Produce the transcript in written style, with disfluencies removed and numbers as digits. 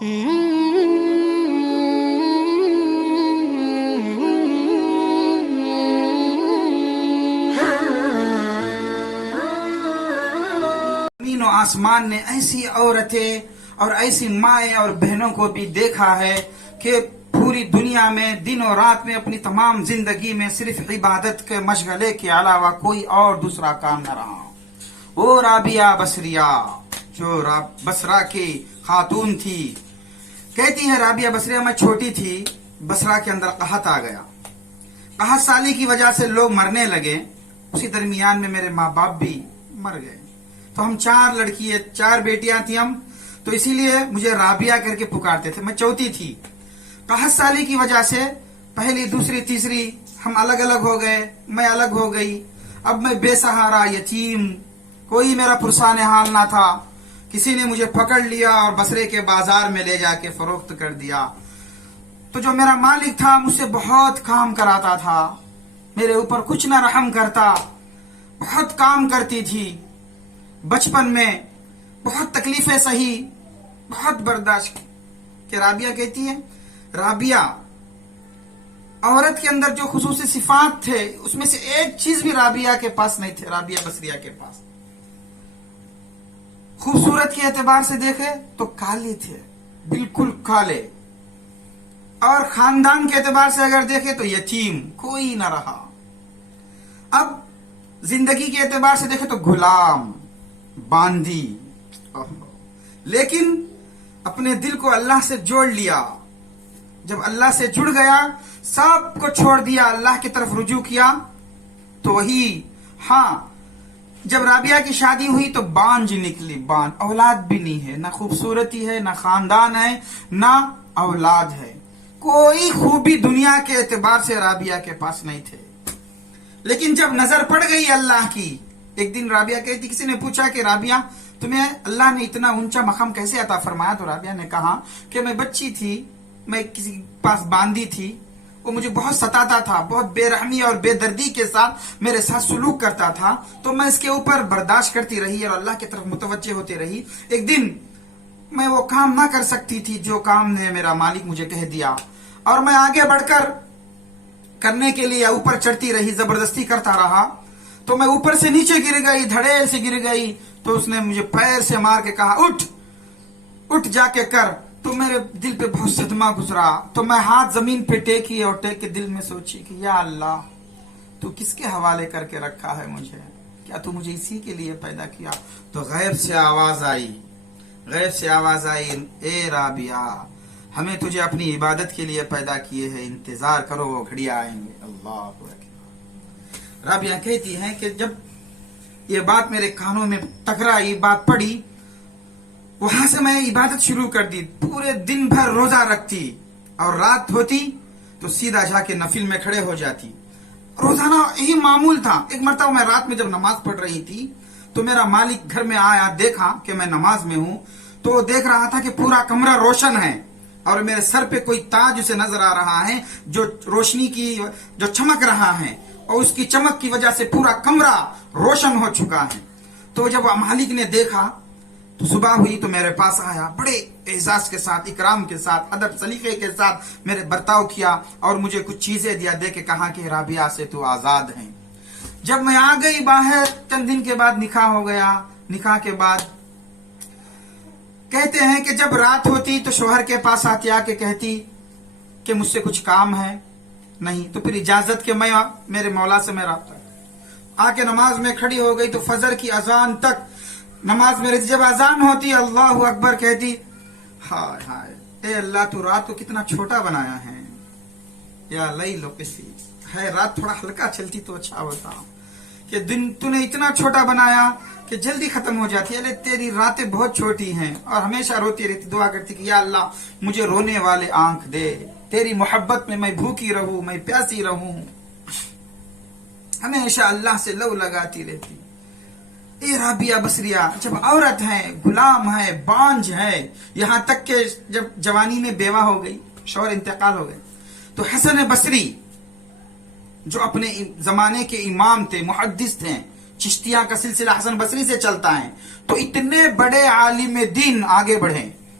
زمین و آسمان نے ایسی عورتیں اور ایسی مائیں اور بہنوں کو بھی دیکھا ہے کہ پوری دنیا میں دن اور رات میں اپنی تمام زندگی میں صرف عبادت کے مشغلے کے علاوہ کوئی اور دوسرا کام نہ رہا. وہ رابعہ بصریہ جو بصرہ کی خاتون تھی، کہتی ہے رابعہ بصریہ میں چھوٹی تھی، بصرہ کے اندر قحط آ گیا. قحط سالی کی وجہ سے لوگ مرنے لگے. اسی درمیان میں میرے ماں باپ بھی مر گئے. تو ہم 4 لڑکیاں 4 بیٹیاں تھیں ہم، تو اسی لیے مجھے رابعہ کر کے پکارتے تھے. میں چوتھی تھی. قحط سالی کی وجہ سے پہلی دوسری تیسری ہم الگ الگ ہو گئے، میں الگ ہو گئی. اب میں بے سہارا یتیم، کوئی میرا پرسان حال نہ تھا. کسی نے مجھے پکڑ لیا اور بصرے کے بازار میں لے جا کے فروخت کر دیا. تو جو میرا مالک تھا مجھ سے بہت کام کراتا تھا، میرے اوپر کچھ نہ رحم کرتا. بہت کام کرتی تھی. بچپن میں بہت تکلیفیں سہی، بہت برداشت کی. کہ رابعہ کہتی ہے، رابعہ عورت کے اندر جو خصوصی صفات تھے اس میں سے ایک چیز بھی رابعہ کے پاس نہیں تھے. رابعہ بصریہ کے پاس خوبصورت کے اعتبار سے دیکھے تو کالے تھے، بالکل کالے. اور خاندان کے اعتبار سے اگر دیکھے تو یتیم، کوئی نہ رہا. اب زندگی کے اعتبار سے دیکھے تو غلام، باندی. لیکن اپنے دل کو اللہ سے جوڑ لیا. جب اللہ سے جڑ گیا، سب کو چھوڑ دیا، اللہ کی طرف رجوع کیا، تو وہی ہاں جب رابعہ کی شادی ہوئی تو بانجھ نکلی. اولاد بھی نہیں ہے، نہ خوبصورتی ہے، نہ خاندان ہے، نہ اولاد ہے. کوئی خوبی دنیا کے اعتبار سے رابعہ کے پاس نہیں تھے. لیکن جب نظر پڑ گئی اللہ کی، ایک دن رابعہ کہتی، کسی نے پوچھا کہ رابعہ تمہیں اللہ نے اتنا اونچا مقام کیسے عطا فرمایا؟ تو رابعہ نے کہا کہ میں بچی تھی، میں کسی کے پاس باندھی تھی، وہ مجھے بہت ستاتا تھا، بہت بے رحمی اور بے دردی کے ساتھ میرے ساتھ سلوک کرتا تھا. تو میں اس کے اوپر برداشت کرتی رہی اور اللہ کی طرف متوجہ ہوتی رہی. ایک دن میں وہ کام نہ کر سکتی تھی جو کام نے میرا مالک مجھے کہہ دیا، اور میں آگے بڑھ کر کرنے کے لیے اوپر چڑھتی رہی، زبردستی کرتا رہا. تو میں اوپر سے نیچے گر گئی، دھڑیل سے گر گئی. تو اس نے مجھے پیر سے مار کے کہا، اٹھ اٹھ جا کے کر. تو میرے دل پہ بہت صدمہ گزرا. تو میں ہاتھ زمین پہ ٹیکی اور ٹیک کے دل میں سوچی کہ یا اللہ، تو کس کے حوالے کر کے رکھا ہے مجھے؟ کیا تو مجھے اسی کے لیے پیدا کیا؟ تو غیب سے آواز آئی، اے رابعہ، ہمیں تجھے اپنی عبادت کے لیے پیدا کیے ہیں، انتظار کرو، وہ گھڑی آئیں گے. اللہ اکبر. رابعہ کہتی ہے کہ جب یہ بات میرے کانوں میں ٹکرائی، بات پڑی، وہاں سے میں عبادت شروع کر دی. پورے دن بھر روزہ رکھتی، اور رات ہوتی تو سیدھا جا کے نفل میں کھڑے ہو جاتی. روزانہ یہی معمول تھا. ایک مرتبہ میں رات میں جب نماز پڑھ رہی تھی تو میرا مالک گھر میں آیا، دیکھا کہ میں نماز میں ہوں، تو وہ دیکھ رہا تھا کہ پورا کمرہ روشن ہے اور میرے سر پہ کوئی تاج اسے نظر آ رہا ہے جو روشنی کی جو چمک رہا ہے، اور اس کی چمک کی وجہ سے پورا کمرہ روشن ہو چکا ہے. تو جب مالک نے دیکھا تو صبح ہوئی تو میرے پاس آیا، بڑے اعزاز کے ساتھ، اکرام کے ساتھ، ادب سلیقے کے ساتھ میرے برتاؤ کیا اور مجھے کچھ چیزیں دیا، دے کے کہا کہ رابعہ سے تو آزاد ہیں. جب میں آ گئی باہر، چند دن کے بعد نکاح ہو گیا. نکاح کے بعد کہتے ہیں کہ جب رات ہوتی تو شوہر کے پاس آتی، آ کے کہتی کہ مجھ سے کچھ کام ہے. نہیں تو پھر اجازت کے میں میرے مولا سے میں رابطہ. آ کے نماز میں کھڑی ہو گئی تو فجر کی اذان تک نماز میں رہتی. جب اذان ہوتی اللہ اکبر کہتی، ہائے ہائے اے اللہ، تو رات کو کتنا چھوٹا بنایا ہے، یا لیل قصی ہے، رات تھوڑا ہلکا چلتی تو اچھا ہوتا، کہ دن تو نے اتنا چھوٹا بنایا کہ جلدی ختم ہو جاتی ہے. تیری راتیں بہت چھوٹی ہیں. اور ہمیشہ روتی رہتی، دعا کرتی کہ یا اللہ مجھے رونے والے آنکھ دے، تیری محبت میں بھوکی رہوں، میں پیاسی رہوں. ہمیشہ اللہ سے لو لگاتی رہتی. اے رابعہ بصریہ جب عورت ہے، غلام ہے، بانجھ ہے، یہاں تک کہ جب جوانی میں بیوہ ہو گئی، شوہر انتقال ہو گئے، تو حسن بصری جو اپنے زمانے کے امام تھے، محدث تھے، چشتیہ کا سلسلہ حسن بصری سے چلتا ہے، تو اتنے بڑے عالم دین آگے بڑھے